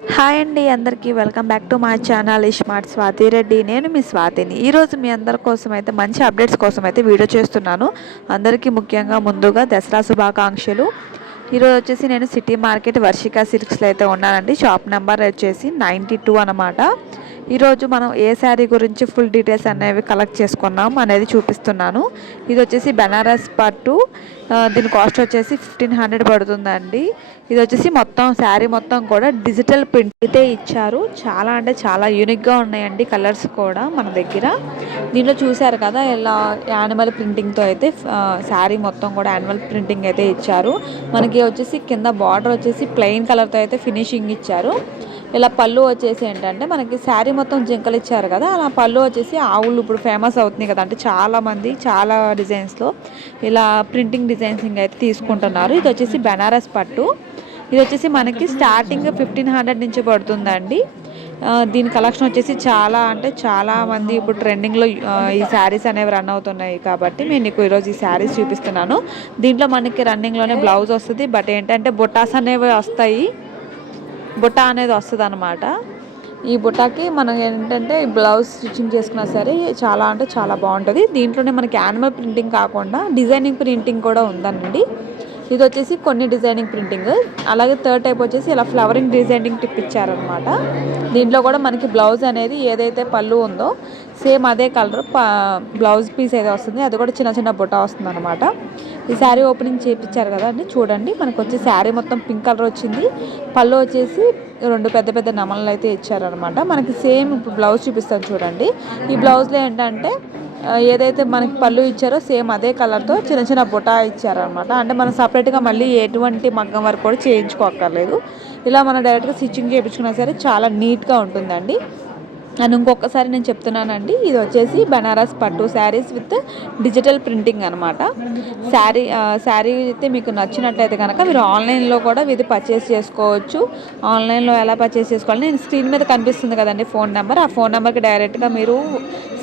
Hi అండి, అందరికీ welcome back to my channel smart Swathi Reddy. నేను మీ స్వాతిని. ఈరోజు మీ అందరి కోసం అయితే మంచి అప్డేట్స్ కోసం అయితే వీడియో చేస్తున్నాను. అందరికీ ముఖ్యంగా ముందుగా దసరా శుభాకాంక్షలు. ఈరోజు వచ్చేసి నేను సిటీ మార్కెట్ వర్షిక సిల్క్స్లో అయితే ఉన్నానండి. షాప్ నెంబర్ వచ్చేసి 92 అనమాట. ఈరోజు మనం ఏ శారీ గురించి ఫుల్ డీటెయిల్స్ అనేవి కలెక్ట్ చేసుకున్నాం అనేది చూపిస్తున్నాను. ఇది వచ్చేసి బెనారస్ పట్టు. దీని కాస్ట్ వచ్చేసి 1500 పడుతుందండి. ఇది వచ్చేసి మొత్తం శారీ మొత్తం కూడా డిజిటల్ ప్రింట్ అయితే ఇచ్చారు. చాలా అంటే చాలా యూనిక్గా ఉన్నాయండి కలర్స్ కూడా మన దగ్గర. దీంట్లో చూసారు కదా ఇలా యానిమల్ ప్రింటింగ్తో అయితే శారీ మొత్తం కూడా యానిమల్ ప్రింటింగ్ అయితే ఇచ్చారు. మనకి వచ్చేసి కింద బార్డర్ వచ్చేసి ప్లెయిన్ కలర్తో అయితే ఫినిషింగ్ ఇచ్చారు. ఇలా పళ్ళు వచ్చేసి ఏంటంటే మనకి శారీ మొత్తం జింకలు ఇచ్చారు కదా, అలా పళ్ళు వచ్చేసి ఆవులు ఇప్పుడు ఫేమస్ అవుతుంది కదా, అంటే చాలామంది చాలా డిజైన్స్లో ఇలా ప్రింటింగ్ డిజైన్సింగ్ అయితే తీసుకుంటున్నారు. ఇది వచ్చేసి బెనారస్ పట్టు. ఇది వచ్చేసి మనకి స్టార్టింగ్ 1500 నుంచి పడుతుందండి. దీని కలెక్షన్ వచ్చేసి చాలా అంటే చాలా మంది ఇప్పుడు ట్రెండింగ్లో ఈ శారీస్ అనేవి రన్ అవుతున్నాయి కాబట్టి నేను నీకు ఈరోజు ఈ శారీస్ చూపిస్తున్నాను. దీంట్లో మనకి రన్నింగ్లోనే బ్లౌజ్ వస్తుంది. బట్ ఏంటంటే బుట్టాస్ అనేవి వస్తాయి, బుట్ట అనేది వస్తుంది అనమాట. ఈ బుట్టాకి మనం ఏంటంటే బ్లౌజ్ స్టిచ్చింగ్ చేసుకున్నా సరే చాలా అంటే చాలా బాగుంటుంది. దీంట్లోనే మనకి యానిమల్ ప్రింటింగ్ కాకుండా డిజైనింగ్ ప్రింటింగ్ కూడా ఉందండి. ఇది వచ్చేసి కొన్ని డిజైనింగ్ ప్రింటింగ్, అలాగే థర్డ్ టైప్ వచ్చేసి ఇలా ఫ్లవరింగ్ డిజైనింగ్ టిప్ ఇచ్చారనమాట. దీంట్లో కూడా మనకి బ్లౌజ్ అనేది ఏదైతే పళ్ళు ఉందో సేమ్ అదే కలర్ బ్లౌజ్ పీస్ అయితే వస్తుంది. అది కూడా చిన్న చిన్న బుట్ట వస్తుంది అనమాట. ఈ శారీ ఓపెనింగ్ చేయించారు కదా అండి, చూడండి మనకు వచ్చి శారీ మొత్తం పింక్ కలర్ వచ్చింది. పళ్ళు వచ్చేసి రెండు పెద్ద పెద్ద నమలలు అయితే ఇచ్చారనమాట. మనకి సేమ్ ఇప్పుడు బ్లౌజ్ చూపిస్తాను చూడండి. ఈ బ్లౌజ్లో ఏంటంటే ఏదైతే మనకి పళ్ళు ఇచ్చారో సేమ్ అదే కలర్తో చిన్న చిన్న బుటా ఇచ్చారనమాట. అంటే మనం సపరేట్గా మళ్ళీ ఎటువంటి మగ్గం వర్క్ కూడా చేయించుకోక్కర్లేదు. ఇలా మనం డైరెక్ట్గా స్టిచ్చింగ్ చేయించుకున్నా సరే చాలా నీట్గా ఉంటుందండి. అండ్ ఇంకొకసారి నేను చెప్తున్నానండి, ఇది వచ్చేసి బెనారస్ పట్టు శారీస్ విత్ డిజిటల్ ప్రింటింగ్ అనమాట. శారీ అయితే మీకు నచ్చినట్లయితే కనుక మీరు ఆన్లైన్లో కూడా ఇది పర్చేస్ చేసుకోవచ్చు. ఆన్లైన్లో ఎలా పర్చేస్ చేసుకోవాలి, నేను స్క్రీన్ మీద కనిపిస్తుంది కదండి ఫోన్ నెంబర్, ఆ ఫోన్ నెంబర్కి డైరెక్ట్గా మీరు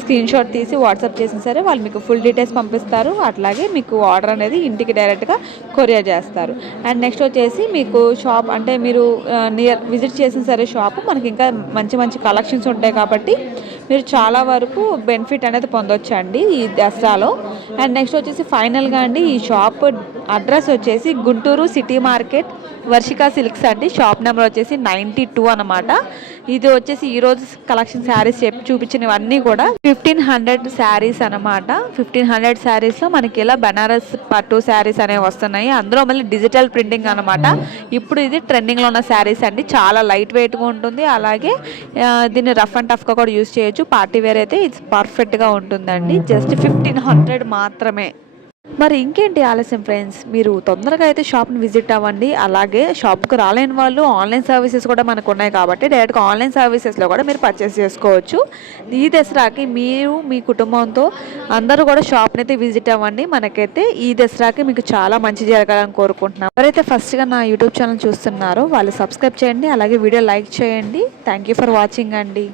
స్క్రీన్ షాట్ తీసి వాట్సాప్ చేసిన సరే వాళ్ళు మీకు ఫుల్ డీటెయిల్స్ పంపిస్తారు. అట్లాగే మీకు ఆర్డర్ అనేది ఇంటికి డైరెక్ట్గా కొరియర్ చేస్తారు. అండ్ నెక్స్ట్ వచ్చేసి మీకు షాప్ అంటే మీరు విజిట్ చేసిన సరే షాపు మనకి ఇంకా మంచి మంచి కలెక్షన్స్ ఉంటాయి కాబట్టి మీరు చాలా వరకు బెనిఫిట్ అనేది పొందొచ్చండి ఈ దసరాలో. అండ్ నెక్స్ట్ వచ్చేసి ఫైనల్గా అండి ఈ షాప్ అడ్రస్ వచ్చేసి Guntur city market Varshika silks అండి. షాప్ నెంబర్ వచ్చేసి 92 అనమాట. ఇది వచ్చేసి ఈరోజు కలెక్షన్ శారీస్ చూపించినవన్నీ కూడా 1500 శారీస్ అనమాట. 1500 శారీస్లో మనకి ఇలా బెనారస్ పట్టు శారీస్ అనేవి వస్తున్నాయి. అందులో మళ్ళీ డిజిటల్ ప్రింటింగ్ అనమాట. ఇప్పుడు ఇది ట్రెండింగ్లో ఉన్న శారీస్ అండి. చాలా లైట్ వెయిట్గా ఉంటుంది, అలాగే దీన్ని రఫ్ అండ్ టఫ్గా కూడా యూజ్ చేయొచ్చు. పార్టీ వేర్ అయితే ఇది పర్ఫెక్ట్గా ఉంటుందండి. జస్ట్ 1500 మాత్రమే. మరి ఇంకేంటి ఆలస్యం ఫ్రెండ్స్, మీరు తొందరగా అయితే షాప్ని విజిట్ అవ్వండి. అలాగే షాప్కి రాలేని వాళ్ళు ఆన్లైన్ సర్వీసెస్ కూడా మనకు ఉన్నాయి కాబట్టి డైరెక్ట్గా ఆన్లైన్ సర్వీసెస్లో కూడా మీరు పర్చేస్ చేసుకోవచ్చు. ఈ దసరాకి మీరు మీ కుటుంబంతో అందరూ కూడా షాప్ని అయితే విజిట్ అవ్వండి. మనకైతే ఈ దసరాకి మీకు చాలా మంచి జరగాలని కోరుకుంటున్నాం. ఎవరైతే ఫస్ట్గా నా యూట్యూబ్ ఛానల్ చూస్తున్నారో వాళ్ళు సబ్స్క్రైబ్ చేయండి, అలాగే వీడియో లైక్ చేయండి. థ్యాంక్ యూ ఫర్ వాచింగ్ అండి.